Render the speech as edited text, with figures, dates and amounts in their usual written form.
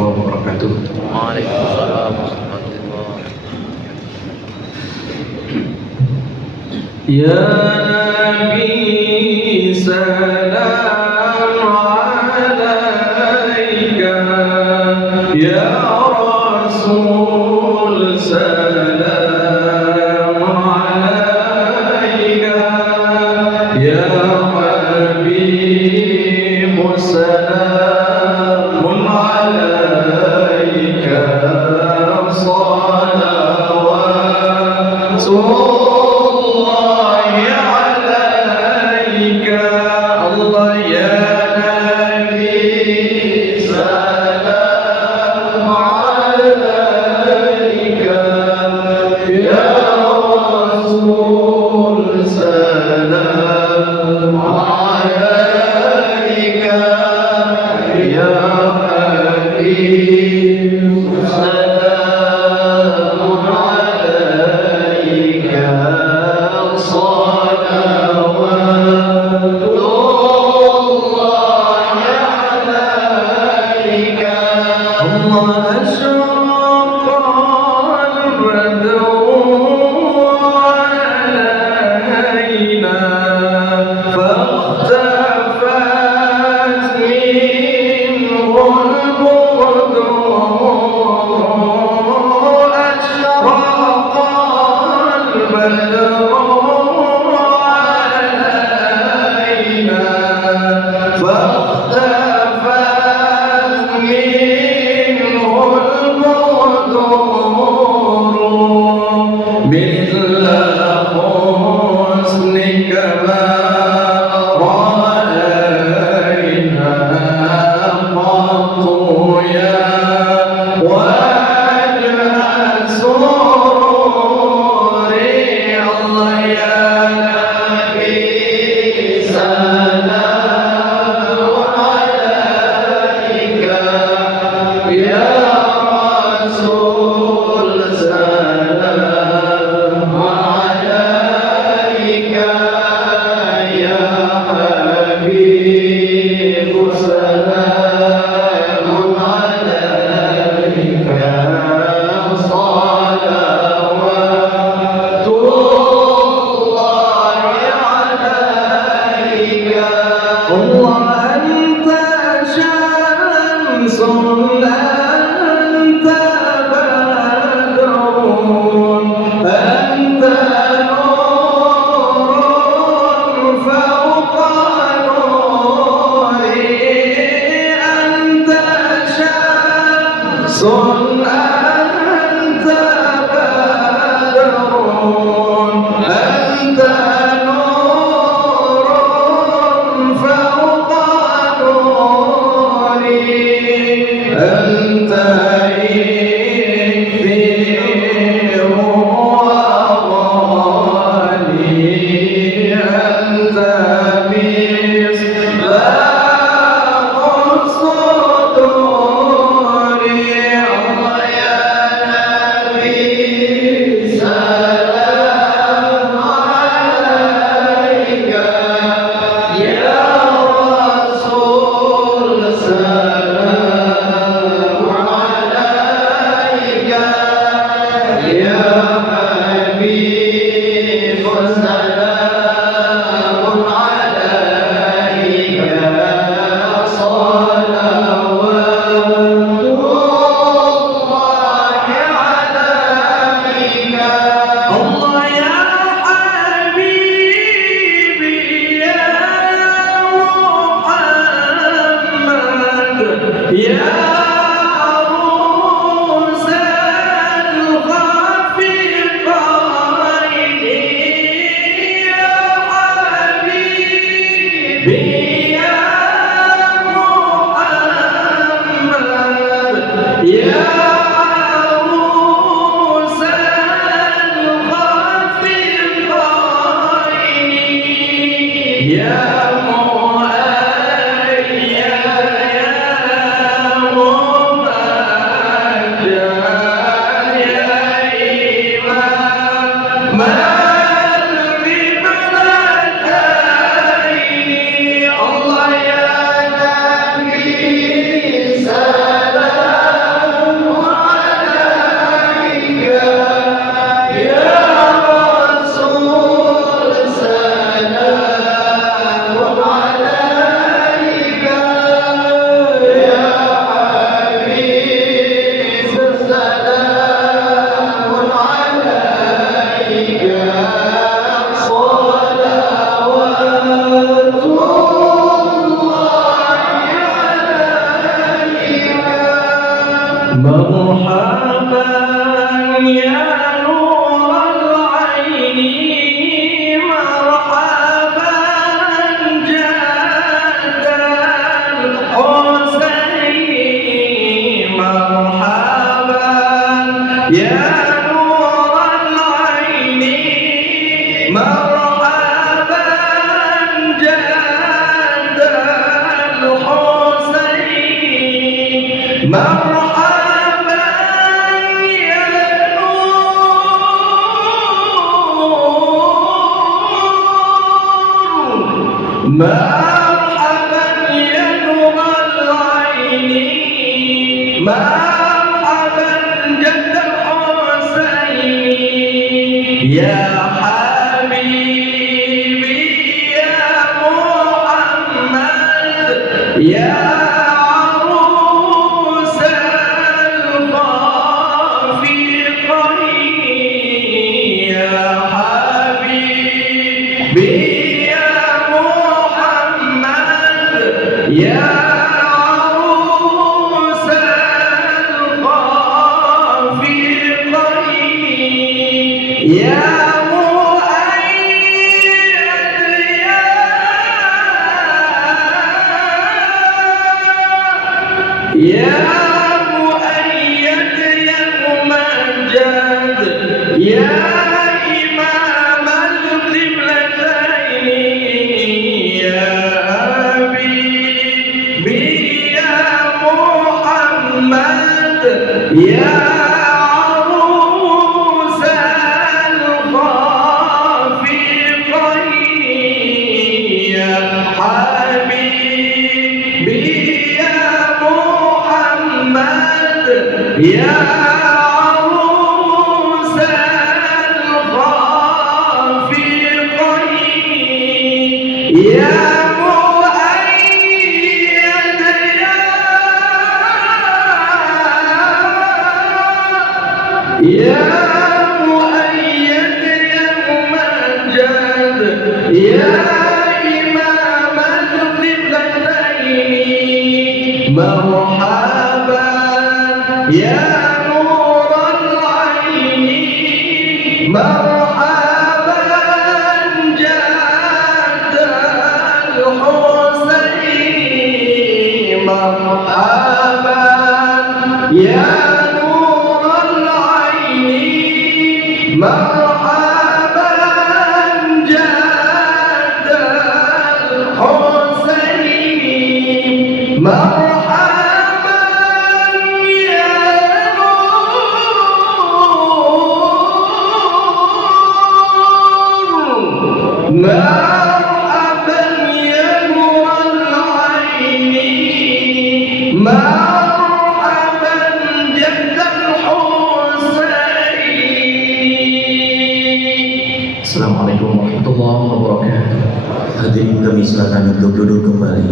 warahmatullahi wabarakatuh. Waalaikumsalam warahmatullahi. Ya Nabi salam alaika, ya Rasul salam alaika, ya Habib salam alaika, salawat مرحبا يا نور العين مرحبا جاد الحسين مرحبا يا نور العين مرحبا جاد الحسين مرحبا يا نور مرحبا يا نور العين مرحبا جد الحسين يا حبيبي يا محمد يا عروس الخافقين يا حبيبي يا محمد يا عروس الخافقين يا مؤيد يا ممجد يا إمام القبلتين يا حبيبي يا محمد يا عروس الخافقين يا حبيبي يا محمد يا عروس الخافقين يا مؤيد يا مؤيد يا ممجد يا إمام القبلتين مرحبا يا نور العين مرحبا جاد الحسين مرحبا يا نور العين مرحبا جاد الحسين مرحبا يا نور مرحبا يا نور العين مرحبا جد الحسين. Assalamualaikum warahmatullahi wabarakatuh. Hadirin kami silakan untuk duduk kembali.